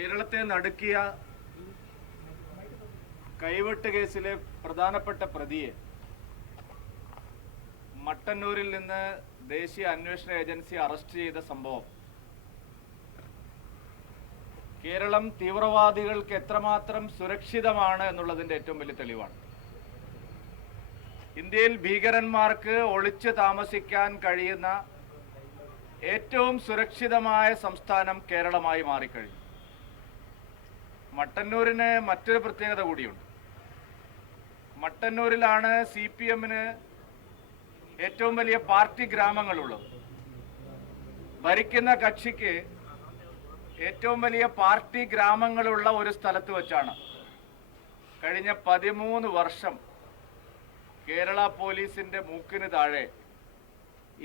കേരളത്തെ നടുക്കിയ കൈവെട്ട് കേസിലെ പ്രധാനപ്പെട്ട പ്രതിയെ മട്ടന്നൂരിൽ നിന്ന് ദേശീയ അന്വേഷണ ഏജൻസി അറസ്റ്റ് ചെയ്ത സംഭവം കേരളം തീവ്രവാദികൾക്ക് എത്രമാത്രം സുരക്ഷിതമാണ് എന്നുള്ളതിന്റെ ഏറ്റവും വലിയ തെളിവാണ്. ഇന്ത്യയിൽ ഭീകരന്മാർക്ക് ഒളിച്ചു താമസിക്കാൻ കഴിയുന്ന ഏറ്റവും സുരക്ഷിതമായ സംസ്ഥാനം കേരളമായി മാറിക്കഴിഞ്ഞു. മട്ടന്നൂരിന് മറ്റൊരു പ്രത്യേകത കൂടിയുണ്ട്. മട്ടന്നൂരിലാണ് CPM-ന് ഏറ്റവും വലിയ പാർട്ടി ഗ്രാമങ്ങളുള്ളത്. ഭരിക്കുന്ന കക്ഷിക്ക് ഏറ്റവും വലിയ പാർട്ടി ഗ്രാമങ്ങളുള്ള ഒരു സ്ഥലത്ത് വെച്ചാണ് കഴിഞ്ഞ 13 വർഷം കേരള പോലീസിന്റെ മൂക്കിന് താഴെ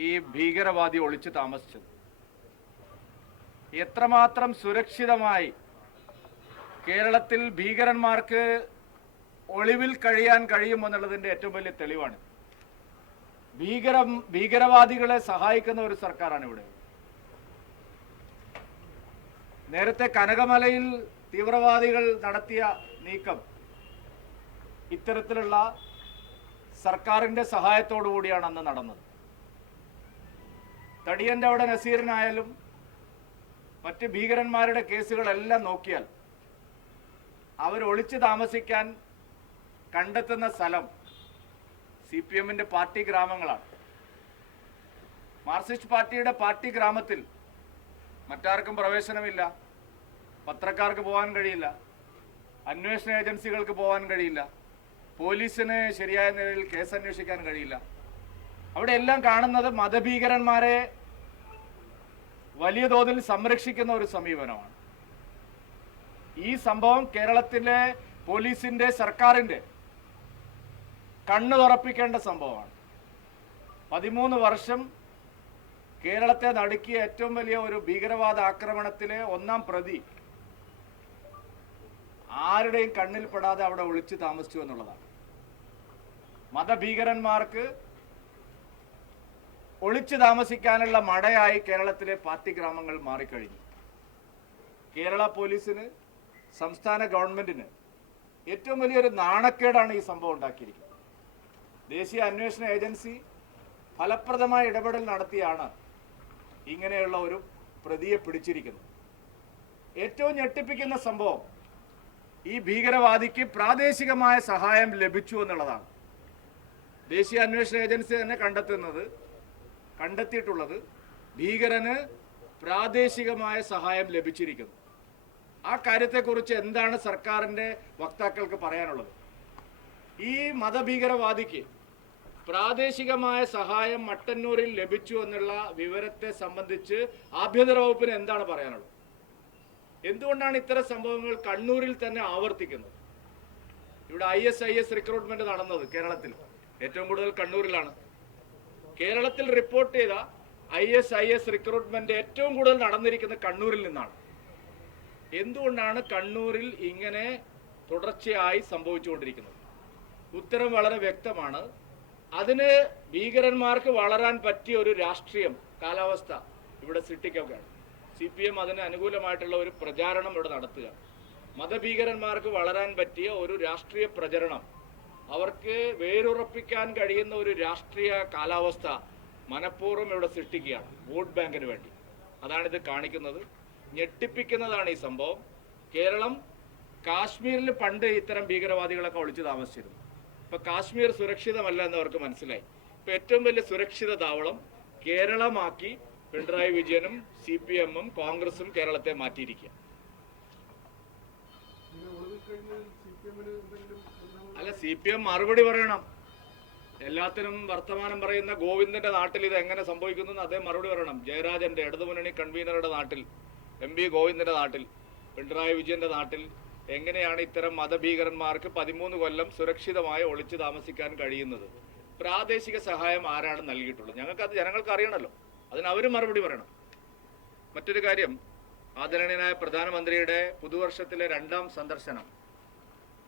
ഈ ഭീകരവാദി ഒളിച്ചു താമസിച്ചത്. എത്രമാത്രം സുരക്ഷിതമായി കേരളത്തിൽ ഭീകരന്മാർക്ക് ഒളിവിൽ കഴിയാൻ കഴിയുമെന്നുള്ളതിന്റെ ഏറ്റവും വലിയ തെളിവാണ്. ഭീകരവാദികളെ സഹായിക്കുന്ന ഒരു സർക്കാരാണ് ഇവിടെ. നേരത്തെ കനകമലയിൽ തീവ്രവാദികൾ നടത്തിയ നീക്കം ഇത്തരത്തിലുള്ള സർക്കാരിന്റെ സഹായത്തോടു കൂടിയാണ് അന്ന് നടന്നത്. തടിയന്റെ അവിടെ നസീറിനായാലും മറ്റ് ഭീകരന്മാരുടെ കേസുകളെല്ലാം നോക്കിയാൽ അവർ ഒളിച്ചു താമസിക്കാൻ കണ്ടെത്തുന്ന സ്ഥലം CPM-ന്റെ പാർട്ടി ഗ്രാമങ്ങളാണ്. മാർക്സിസ്റ്റ് പാർട്ടിയുടെ പാർട്ടി ഗ്രാമത്തിൽ മറ്റാർക്കും പ്രവേശനമില്ല. പത്രക്കാർക്ക് പോകാൻ കഴിയില്ല, അന്വേഷണ ഏജൻസികൾക്ക് പോകാൻ കഴിയില്ല, പോലീസിന് ശരിയായ നിലയിൽ കേസ് അന്വേഷിക്കാൻ കഴിയില്ല. അവിടെ എല്ലാം കാണുന്നത് മതഭീകരന്മാരെ വലിയ തോതിൽ സംരക്ഷിക്കുന്ന ഒരു സമീപനമാണ്. ഈ സംഭവം കേരളത്തിലെ പോലീസിന്റെ സർക്കാരിന്റെ കണ്ണു തുറപ്പിക്കേണ്ട സംഭവമാണ്. 13 വർഷം കേരളത്തെ നടുക്കിയ ഏറ്റവും വലിയ ഒരു ഭീകരവാദ ആക്രമണത്തിലെ ഒന്നാം പ്രതി ആരുടെയും കണ്ണിൽപ്പെടാതെ അവിടെ ഒളിച്ചു താമസിച്ചു എന്നുള്ളതാണ്. മതഭീകരന്മാർക്ക് ഒളിച്ചു താമസിക്കാനുള്ള മടയായി കേരളത്തിലെ പാർട്ടി ഗ്രാമങ്ങൾ മാറിക്കഴിഞ്ഞു. കേരള പോലീസിന്, സംസ്ഥാന ഗവൺമെന്റിന് ഏറ്റവും വലിയൊരു നാണക്കേടാണ് ഈ സംഭവം ഉണ്ടാക്കിയിരിക്കുന്നത്. ദേശീയ അന്വേഷണ ഏജൻസി ഫലപ്രദമായ ഇടപെടൽ നടത്തിയാണ് ഇങ്ങനെയുള്ള ഒരു പ്രതിയെ പിടിച്ചിരിക്കുന്നത്. ഏറ്റവും ഞെട്ടിപ്പിക്കുന്ന സംഭവം ഈ ഭീകരവാദിക്ക് പ്രാദേശികമായ സഹായം ലഭിച്ചു എന്നുള്ളതാണ്. ദേശീയ അന്വേഷണ ഏജൻസി തന്നെ കണ്ടെത്തിയിട്ടുള്ളത് ഭീകരന് പ്രാദേശികമായ സഹായം ലഭിച്ചിരിക്കുന്നു. ആ കാര്യത്തെക്കുറിച്ച് എന്താണ് സർക്കാരിന്റെ വക്താക്കൾക്ക് പറയാനുള്ളത്? ഈ മതഭീകരവാദിക്ക് പ്രാദേശികമായ സഹായം മട്ടന്നൂരിൽ ലഭിച്ചു എന്നുള്ള വിവരത്തെ സംബന്ധിച്ച് ആഭ്യന്തര വകുപ്പിന് എന്താണ് പറയാനുള്ളത്? എന്തുകൊണ്ടാണ് ഇത്തരം സംഭവങ്ങൾ കണ്ണൂരിൽ തന്നെ ആവർത്തിക്കുന്നത്? ഇവിടെ ISIS റിക്രൂട്ട്മെന്റ് നടന്നത് കേരളത്തിൽ ഏറ്റവും കൂടുതൽ കണ്ണൂരിലാണ്. കേരളത്തിൽ റിപ്പോർട്ട് ചെയ്ത ISIS റിക്രൂട്ട്മെന്റ് ഏറ്റവും കൂടുതൽ നടന്നിരിക്കുന്നത് കണ്ണൂരിൽ നിന്നാണ്. എന്തുകൊണ്ടാണ് കണ്ണൂരിൽ ഇങ്ങനെ തുടർച്ചയായി സംഭവിച്ചുകൊണ്ടിരിക്കുന്നത്? ഉത്തരം വളരെ വ്യക്തമാണ്. അതിന് ഭീകരന്മാർക്ക് വളരാൻ പറ്റിയ ഒരു രാഷ്ട്രീയം കാലാവസ്ഥ ഇവിടെ സൃഷ്ടിക്കുകയാണ്. CPM അതിന് അനുകൂലമായിട്ടുള്ള ഒരു പ്രചാരണം ഇവിടെ നടത്തുക. മതഭീകരന്മാർക്ക് വളരാൻ പറ്റിയ ഒരു രാഷ്ട്രീയ പ്രചരണം, അവർക്ക് വേരുറപ്പിക്കാൻ കഴിയുന്ന ഒരു രാഷ്ട്രീയ കാലാവസ്ഥ മനഃപൂർവ്വം ഇവിടെ സൃഷ്ടിക്കുകയാണ് വോട്ട് ബാങ്കിന് വേണ്ടി. അതാണിത് കാണിക്കുന്നത്. ഞെട്ടിപ്പിക്കുന്നതാണ് ഈ സംഭവം. കേരളം കാശ്മീരിൽ പണ്ട് ഇത്തരം ഭീകരവാദികളൊക്കെ ഒളിച്ചു താമസിച്ചിരുന്നു. ഇപ്പൊ കാശ്മീർ സുരക്ഷിതമല്ല എന്നവർക്ക് മനസ്സിലായി. ഇപ്പൊ ഏറ്റവും വലിയ സുരക്ഷിത താവളം കേരളമാക്കി പിണറായി വിജയനും CPM-ഉം കോൺഗ്രസും കേരളത്തെ മാറ്റിയിരിക്കുക. അല്ല, CPM മറുപടി പറയണം. എല്ലാത്തിനും വർത്തമാനം പറയുന്ന ഗോവിന്ദന്റെ നാട്ടിൽ ഇത് എങ്ങനെ സംഭവിക്കുന്നു എന്ന് അദ്ദേഹം മറുപടി പറയണം. ജയരാജന്റെ ഇടതുമുന്നണി കൺവീനറുടെ നാട്ടിൽ, MP ഗോവിന്ദന്റെ നാട്ടിൽ, പിണറായി വിജയന്റെ നാട്ടിൽ എങ്ങനെയാണ് ഇത്തരം മതഭീകരന്മാർക്ക് 13 കൊല്ലം സുരക്ഷിതമായി ഒളിച്ചു താമസിക്കാൻ കഴിയുന്നത്? പ്രാദേശിക സഹായം ആരാണ് നൽകിയിട്ടുള്ളത്? ഞങ്ങൾക്കത് ജനങ്ങൾക്ക് അറിയണമല്ലോ. അതിന് അവരും മറുപടി പറയണം. മറ്റൊരു കാര്യം, ആദരണീയനായ പ്രധാനമന്ത്രിയുടെ പുതുവർഷത്തിലെ 2ാം സന്ദർശനം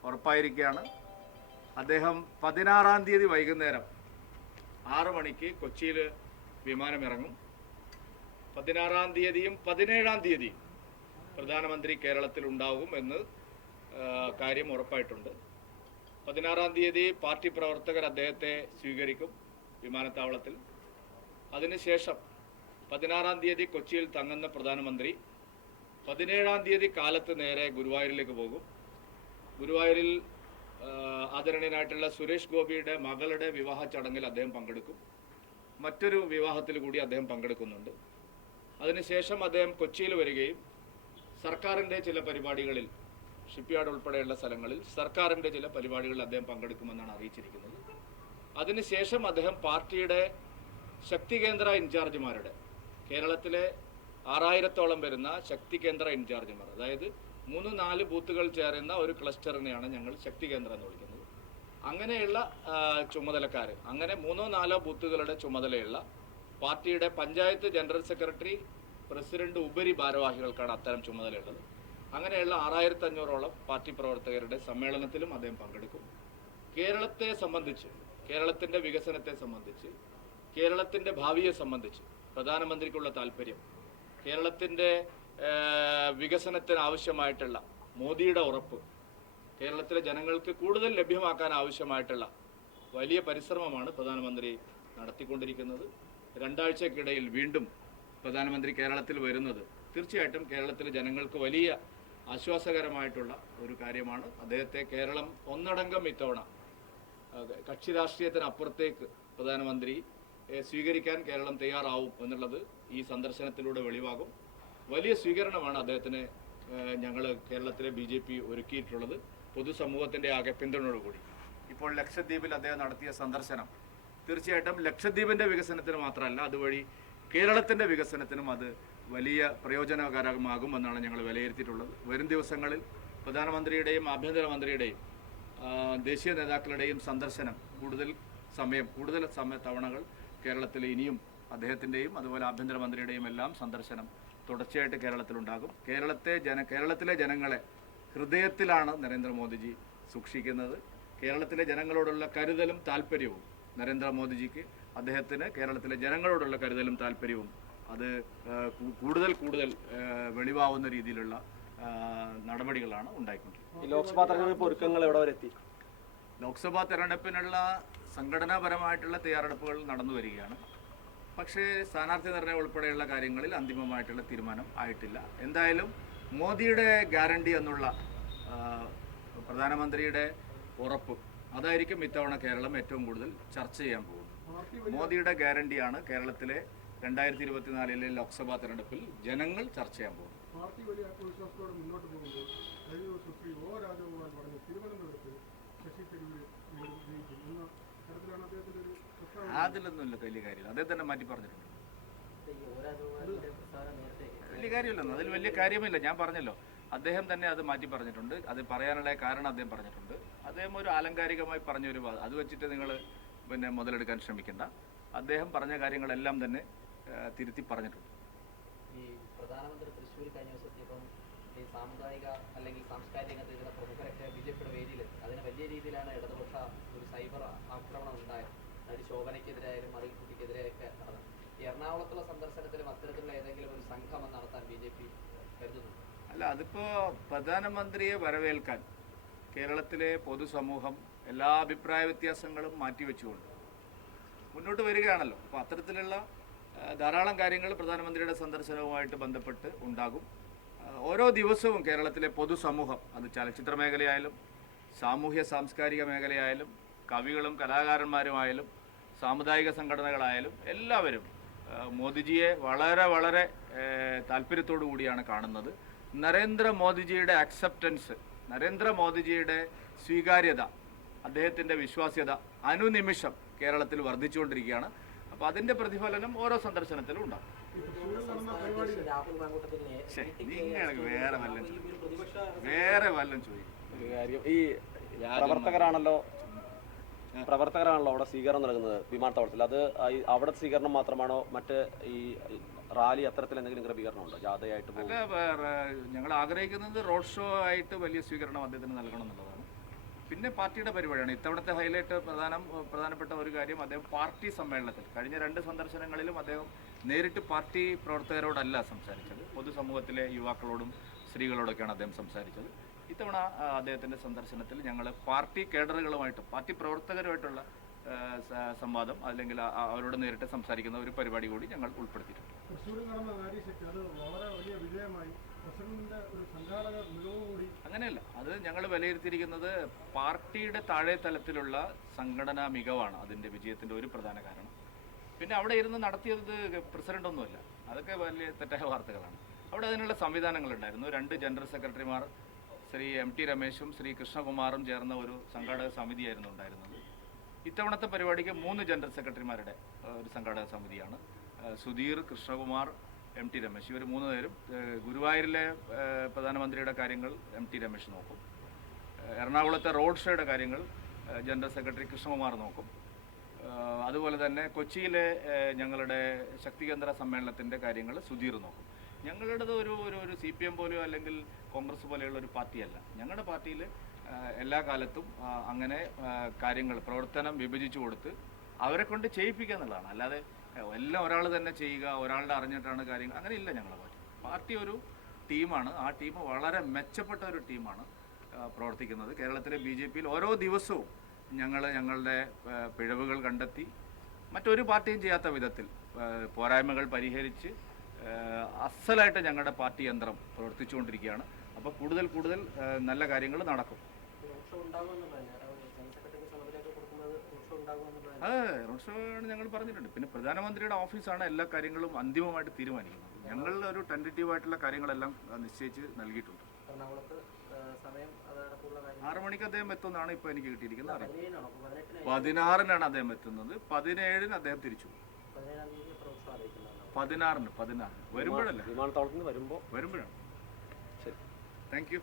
ഉറപ്പായിരിക്കുകയാണ്. അദ്ദേഹം 16-ാം തീയതി വൈകുന്നേരം 6 മണിക്ക് കൊച്ചിയിൽ വിമാനമിറങ്ങും. 16-ാം തീയതിയും 17-ാം തീയതിയും പ്രധാനമന്ത്രി കേരളത്തിൽ ഉണ്ടാവും എന്ന് കാര്യം ഉറപ്പായിട്ടുണ്ട്. 16-ാം തീയതി പാർട്ടി പ്രവർത്തകർ അദ്ദേഹത്തെ സ്വീകരിക്കും വിമാനത്താവളത്തിൽ. അതിനുശേഷം 16-ാം തീയതി കൊച്ചിയിൽ തങ്ങുന്ന പ്രധാനമന്ത്രി 17-ാം തീയതി കാലത്ത് നേരെ ഗുരുവായൂരിലേക്ക് പോകും. ഗുരുവായൂരിൽ ആദരണീയനായിട്ടുള്ള സുരേഷ് ഗോപിയുടെ മകളുടെ വിവാഹ ചടങ്ങിൽ അദ്ദേഹം പങ്കെടുക്കും. മറ്റൊരു വിവാഹത്തിൽ കൂടി അദ്ദേഹം പങ്കെടുക്കുന്നുണ്ട്. അതിനുശേഷം അദ്ദേഹം കൊച്ചിയിൽ വരികയും സർക്കാരിൻ്റെ ചില പരിപാടികളിൽ, ഷിപ്പ്യാർഡ് ഉൾപ്പെടെയുള്ള സ്ഥലങ്ങളിൽ സർക്കാരിൻ്റെ ചില പരിപാടികളിൽ അദ്ദേഹം പങ്കെടുക്കുമെന്നാണ് അറിയിച്ചിരിക്കുന്നത്. അതിനുശേഷം അദ്ദേഹം പാർട്ടിയുടെ ശക്തി കേന്ദ്ര ഇൻചാർജുമാരുടെ, കേരളത്തിലെ 6000-ഓളം വരുന്ന ശക്തി കേന്ദ്ര ഇൻചാർജുമാർ, അതായത് 3-4 ബൂത്തുകൾ ചേരുന്ന ഒരു ക്ലസ്റ്ററിനെയാണ് ഞങ്ങൾ ശക്തി കേന്ദ്രം എന്ന് വിളിക്കുന്നത്. അങ്ങനെയുള്ള ചുമതലക്കാർ, അങ്ങനെ 3-4 ബൂത്തുകളുടെ ചുമതലയുള്ള പാർട്ടിയുടെ പഞ്ചായത്ത് ജനറൽ സെക്രട്ടറി, പ്രസിഡന്റ് ഉപരി ഭാരവാഹികൾക്കാണ് അത്തരം ചുമതലയുള്ളത്. അങ്ങനെയുള്ള 6500-ഓളം പാർട്ടി പ്രവർത്തകരുടെ സമ്മേളനത്തിലും അദ്ദേഹം പങ്കെടുക്കും. കേരളത്തെ സംബന്ധിച്ച്, കേരളത്തിൻ്റെ വികസനത്തെ സംബന്ധിച്ച്, കേരളത്തിൻ്റെ ഭാവിയെ സംബന്ധിച്ച് പ്രധാനമന്ത്രിക്കുള്ള താല്പര്യം, കേരളത്തിൻ്റെ വികസനത്തിന് ആവശ്യമായിട്ടുള്ള മോദിയുടെ ഉറപ്പ്, കേരളത്തിലെ ജനങ്ങൾക്ക് കൂടുതൽ ലഭ്യമാക്കാൻ ആവശ്യമായിട്ടുള്ള വലിയ പരിശ്രമമാണ് പ്രധാനമന്ത്രി നടത്തിക്കൊണ്ടിരിക്കുന്നത്. 2 ആഴ്ചക്കിടയിൽ വീണ്ടും പ്രധാനമന്ത്രി കേരളത്തിൽ വരുന്നത് തീർച്ചയായിട്ടും കേരളത്തിലെ ജനങ്ങൾക്ക് വലിയ ആശ്വാസകരമായിട്ടുള്ള ഒരു കാര്യമാണ്. അദ്ദേഹത്തെ കേരളം ഒന്നടങ്കം ഇത്തവണ കക്ഷി രാഷ്ട്രീയത്തിനപ്പുറത്തേക്ക് പ്രധാനമന്ത്രി സ്വീകരിക്കാൻ കേരളം തയ്യാറാവും എന്നുള്ളത് ഈ സന്ദർശനത്തിലൂടെ വെളിവാകും. വലിയ സ്വീകരണമാണ് അദ്ദേഹത്തിന് ഞങ്ങൾ കേരളത്തിലെ BJP ഒരുക്കിയിട്ടുള്ളത്, പൊതുസമൂഹത്തിൻ്റെ ആകെ പിന്തുണയോടുകൂടി. ഇപ്പോൾ ലക്ഷദ്വീപിൽ അദ്ദേഹം നടത്തിയ സന്ദർശനം തീർച്ചയായിട്ടും ലക്ഷദ്വീപിൻ്റെ വികസനത്തിന് മാത്രമല്ല, അതുവഴി കേരളത്തിൻ്റെ വികസനത്തിനും അത് വലിയ പ്രയോജനകരമാകുമെന്നാണ് ഞങ്ങൾ വിലയിരുത്തിയിട്ടുള്ളത്. വരും ദിവസങ്ങളിൽ പ്രധാനമന്ത്രിയുടെയും ആഭ്യന്തരമന്ത്രിയുടെയും ദേശീയ നേതാക്കളുടെയും സന്ദർശനം കൂടുതൽ തവണകൾ കേരളത്തിൽ ഇനിയും അദ്ദേഹത്തിൻ്റെയും അതുപോലെ ആഭ്യന്തരമന്ത്രിയുടെയും എല്ലാം സന്ദർശനം തുടർച്ചയായിട്ട് കേരളത്തിലുണ്ടാകും. കേരളത്തിലെ ജനങ്ങളെ ഹൃദയത്തിലാണ് നരേന്ദ്രമോദിജി സൂക്ഷിക്കുന്നത്. കേരളത്തിലെ ജനങ്ങളോടുള്ള കരുതലും താല്പര്യവും നരേന്ദ്രമോദിജിക്ക്, അദ്ദേഹത്തിന് കേരളത്തിലെ ജനങ്ങളോടുള്ള കരുതലും താല്പര്യവും അത് കൂടുതൽ വെളിവാവുന്ന രീതിയിലുള്ള നടപടികളാണ് ഉണ്ടായിക്കൊണ്ടിരിക്കുന്നത്. ലോക്സഭാ തെരഞ്ഞെടുപ്പ് ഒരുക്കങ്ങൾ എവിടെ വരെ എത്തി? ലോക്സഭാ തെരഞ്ഞെടുപ്പിനുള്ള സംഘടനാപരമായിട്ടുള്ള തയ്യാറെടുപ്പുകൾ നടന്നു വരികയാണ്. പക്ഷേ സ്ഥാനാർത്ഥി നിർണ്ണയം ഉൾപ്പെടെയുള്ള കാര്യങ്ങളിൽ അന്തിമമായിട്ടുള്ള തീരുമാനം ആയിട്ടില്ല. എന്തായാലും മോദിയുടെ ഗ്യാരണ്ടി എന്നുള്ള പ്രധാനമന്ത്രിയുടെ ഉറപ്പ്, അതായിരിക്കും ഇത്തവണ കേരളം ഏറ്റവും കൂടുതൽ ചർച്ച ചെയ്യാൻ പോകുന്നത്. മോദിയുടെ ഗ്യാരണ്ടിയാണ് കേരളത്തിലെ 2024 ലോക്സഭാ തെരഞ്ഞെടുപ്പിൽ ജനങ്ങൾ ചർച്ച ചെയ്യാൻ പോകുന്നത്. പാർട്ടി വലിയ ആത്മവിശ്വാസത്തോടെ മുന്നോട്ട് പോകുമ്പോൾ കഴിഞ്ഞ ദിവസം ശ്രീ O. രാജഗോപാൽ പറഞ്ഞു തിരുവനന്തപുരത്ത് ശശി തരൂർ ജയിക്കും എന്ന തരത്തിലാണ് അദ്ദേഹത്തിൻ്റെ ഒരു പ്രസ്താവന. അതിലൊന്നുമില്ല വലിയ കാര്യമില്ല, അദ്ദേഹം തന്നെ മാറ്റി പറഞ്ഞിട്ടുണ്ട്. വലിയ കാര്യമില്ലെന്ന്, അതിൽ വലിയ കാര്യമില്ല. ഞാൻ പറഞ്ഞല്ലോ, അദ്ദേഹം തന്നെ അത് മാറ്റി പറഞ്ഞിട്ടുണ്ട്. അത് പറയാനുള്ള കാരണം അദ്ദേഹം പറഞ്ഞിട്ടുണ്ട്. അദ്ദേഹം ഒരു ആലങ്കാരികമായി പറഞ്ഞൊരു അത് വെച്ചിട്ട് നിങ്ങൾ മുതലെടുക്കാൻ ശ്രമിക്കേണ്ട. അദ്ദേഹം പറഞ്ഞ കാര്യങ്ങളെല്ലാം തന്നെ തിരുത്തി പറഞ്ഞിട്ടുണ്ട്. ഈ പ്രധാനമന്ത്രി തൃശ്ശൂർ കഴിഞ്ഞ ദിവസത്തിപ്പം ഈ സാമുദായിക അല്ലെങ്കിൽ സാംസ്കാരിക രംഗത്ത് പ്രമുഖരൊക്കെ BJPയുടെ വേദിയിൽ അതിന് വലിയ രീതിയിലാണ് ഇടതുപക്ഷ ഒരു സൈബർ ആക്രമണം ഉണ്ടായത്. അതായത് ശോഭനയ്ക്കെതിരായാലും മറിക്കുട്ടിക്കെതിരെയൊക്കെ നടന്നത്. ഈ എറണാകുളത്തുള്ള സന്ദർശനത്തിലും അത്തരത്തിലുള്ള ഏതെങ്കിലും ഒരു സംഗമം നടത്താൻ BJP കരുതുന്നുണ്ട്? അല്ല, അതിപ്പോൾ പ്രധാനമന്ത്രിയെ വരവേൽക്കാൻ കേരളത്തിലെ പൊതുസമൂഹം എല്ലാ അഭിപ്രായ വ്യത്യാസങ്ങളും മാറ്റിവെച്ചുകൊണ്ട് മുന്നോട്ട് വരികയാണല്ലോ. അപ്പോൾ അത്തരത്തിലുള്ള ധാരാളം കാര്യങ്ങൾ പ്രധാനമന്ത്രിയുടെ സന്ദർശനവുമായിട്ട് ബന്ധപ്പെട്ട് ഉണ്ടാകും. ഓരോ ദിവസവും കേരളത്തിലെ പൊതുസമൂഹം, അത് ചലച്ചിത്ര മേഖലയായാലും സാമൂഹ്യ സാംസ്കാരിക മേഖലയായാലും കവികളും കലാകാരന്മാരുമായാലും സാമുദായിക സംഘടനകളായാലും എല്ലാവരും മോദിജിയെ വളരെ താല്പര്യത്തോടു കൂടിയാണ് കാണുന്നത്. നരേന്ദ്രമോദിജിയുടെ അക്സെപ്റ്റൻസ്, നരേന്ദ്രമോദിജിയുടെ സ്വീകാര്യത, അദ്ദേഹത്തിൻ്റെ വിശ്വാസ്യത അനുനിമിഷം കേരളത്തിൽ വർദ്ധിച്ചുകൊണ്ടിരിക്കുകയാണ്. അപ്പോൾ അതിൻ്റെ പ്രതിഫലനം ഓരോ സന്ദർശനത്തിലും ഉണ്ടാകും. വേറെ വല്ലതും ചോദിക്കും. ഈ പ്രവർത്തകരാണല്ലോ അവിടെ സ്വീകരണം നൽകുന്നത് വിമാനത്താവളത്തിൽ. അത് അവിടെ സ്വീകരണം മാത്രമാണോ, മറ്റ് ഈ റാലി അത്തരത്തിൽ എന്തെങ്കിലും ക്രമീകരണം ഉണ്ടോ? ജാഥയായിട്ട് ഞങ്ങൾ ആഗ്രഹിക്കുന്നത് റോഡ് ഷോ ആയിട്ട് വലിയ സ്വീകരണം അദ്ദേഹത്തിന് നൽകണം എന്നുള്ളതാണ്. പിന്നെ പാർട്ടിയുടെ പരിപാടിയാണ് ഇത്തവണത്തെ ഹൈലൈറ്റ്. പ്രധാനപ്പെട്ട ഒരു കാര്യം, അദ്ദേഹം പാർട്ടി സമ്മേളനത്തിൽ കഴിഞ്ഞ 2 സന്ദർശനങ്ങളിലും അദ്ദേഹം നേരിട്ട് പാർട്ടി പ്രവർത്തകരോടല്ല സംസാരിച്ചത്, പൊതുസമൂഹത്തിലെ യുവാക്കളോടും സ്ത്രീകളോടൊക്കെയാണ് അദ്ദേഹം സംസാരിച്ചത്. ഇത്തവണ അദ്ദേഹത്തിൻ്റെ സന്ദർശനത്തിൽ ഞങ്ങൾ പാർട്ടി കേഡറുകളുമായിട്ട് പാർട്ടി പ്രവർത്തകരുമായിട്ടുള്ള സംവാദം അല്ലെങ്കിൽ അവരോട് നേരിട്ട് സംസാരിക്കുന്ന ഒരു പരിപാടി കൂടി ഞങ്ങൾ ഉൾപ്പെടുത്തിയിട്ടുണ്ട്. തൃശ്ശൂരിൽ നടന്ന നാരീശക്തി അത് വളരെ വലിയ വിജയമായി. പ്രസിഡന്റിന്റെ ഒരു സംഘാടക മികവുകൂടി. അങ്ങനെയല്ല, അത് ഞങ്ങൾ വിലയിരുത്തിയിരിക്കുന്നത് പാർട്ടിയുടെ താഴെ തലത്തിലുള്ള സംഘടനാ മികവാണ് അതിൻ്റെ വിജയത്തിൻ്റെ ഒരു പ്രധാന കാരണം. പിന്നെ അവിടെ ഇരുന്ന് നടത്തിയത് പ്രസിഡൻ്റൊന്നുമല്ല, അതൊക്കെ വലിയ തെറ്റായ വാർത്തകളാണ്. അവിടെ അതിനുള്ള സംവിധാനങ്ങളുണ്ടായിരുന്നു. 2 ജനറൽ സെക്രട്ടറിമാർ ശ്രീ MT രമേശും ശ്രീ കൃഷ്ണകുമാറും ചേർന്ന ഒരു സംഘാടക സമിതിയായിരുന്നു ഉണ്ടായിരുന്നത്. ഇത്തവണത്തെ പരിപാടിക്ക് 3 ജനറൽ സെക്രട്ടറിമാരുടെ ഒരു സംഘാടക സമിതിയാണ്. സുധീർ, കൃഷ്ണകുമാർ, MT രമേശ്, ഇവർ 3 പേരും. ഗുരുവായൂരിലെ പ്രധാനമന്ത്രിയുടെ കാര്യങ്ങൾ MT രമേശ് നോക്കും. എറണാകുളത്തെ റോഡ് ഷോയുടെ കാര്യങ്ങൾ ജനറൽ സെക്രട്ടറി കൃഷ്ണകുമാർ നോക്കും. അതുപോലെ തന്നെ കൊച്ചിയിലെ ഞങ്ങളുടെ ശക്തികേന്ദ്ര സമ്മേളനത്തിൻ്റെ കാര്യങ്ങൾ സുധീർ നോക്കും. ഞങ്ങളുടേത് ഒരു CPM പോലെയോ അല്ലെങ്കിൽ കോൺഗ്രസ് പോലെയുള്ള ഒരു പാർട്ടിയല്ല. ഞങ്ങളുടെ പാർട്ടിയിൽ എല്ലാ കാലത്തും അങ്ങനെ കാര്യങ്ങൾ പ്രവർത്തനം വിഭജിച്ചു കൊടുത്ത് അവരെ കൊണ്ട് ചെയ്യിപ്പിക്കുക എന്നുള്ളതാണ്. അല്ലാതെ എല്ലാം ഒരാൾ തന്നെ ചെയ്യുക, ഒരാളുടെ അറിഞ്ഞിട്ടാണ് കാര്യങ്ങൾ, അങ്ങനെ ഇല്ല ഞങ്ങളുടെ പാർട്ടി ഒരു ടീമാണ്. ആ ടീം വളരെ മെച്ചപ്പെട്ട ഒരു ടീമാണ് പ്രവർത്തിക്കുന്നത്. കേരളത്തിലെ BJPയിൽ ഓരോ ദിവസവും ഞങ്ങളുടെ പിഴവുകൾ കണ്ടെത്തി മറ്റൊരു പാർട്ടിയും ചെയ്യാത്ത വിധത്തിൽ പോരായ്മകൾ പരിഹരിച്ച് അസലായിട്ട് ഞങ്ങളുടെ പാർട്ടി യന്ത്രം പ്രവർത്തിച്ചുകൊണ്ടിരിക്കുകയാണ്. അപ്പോൾ കൂടുതൽ നല്ല കാര്യങ്ങൾ നടക്കും. അതെ, റോഡ് ഷോ ആണ് ഞങ്ങൾ പറഞ്ഞിട്ടുണ്ട്. പിന്നെ പ്രധാനമന്ത്രിയുടെ ഓഫീസാണ് എല്ലാ കാര്യങ്ങളും അന്തിമമായിട്ട് തീരുമാനിക്കുന്നത്. ഞങ്ങൾ ഒരു ടെൻറ്റേറ്റീവായിട്ടുള്ള കാര്യങ്ങളെല്ലാം നിശ്ചയിച്ച് നൽകിയിട്ടുണ്ട്. 6 മണിക്ക് അദ്ദേഹം എത്തുന്നതാണ് ഇപ്പോൾ എനിക്ക് കിട്ടിയിരിക്കുന്നത് അറിയാം. 16-നാണ് അദ്ദേഹം എത്തുന്നത്. 17-ന് അദ്ദേഹം തിരിച്ചു. 16-ന് വരുമ്പോഴല്ല, വിമാനത്താവളത്തിൽ നിന്ന് വരുമ്പോഴാണ്. ശരി, താങ്ക് യു.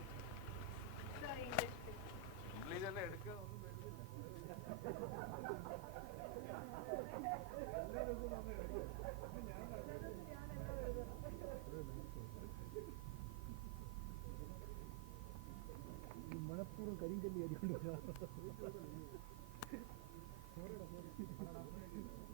മലപ്പുറം കരിങ്കല്ലി അരികൊണ്ട്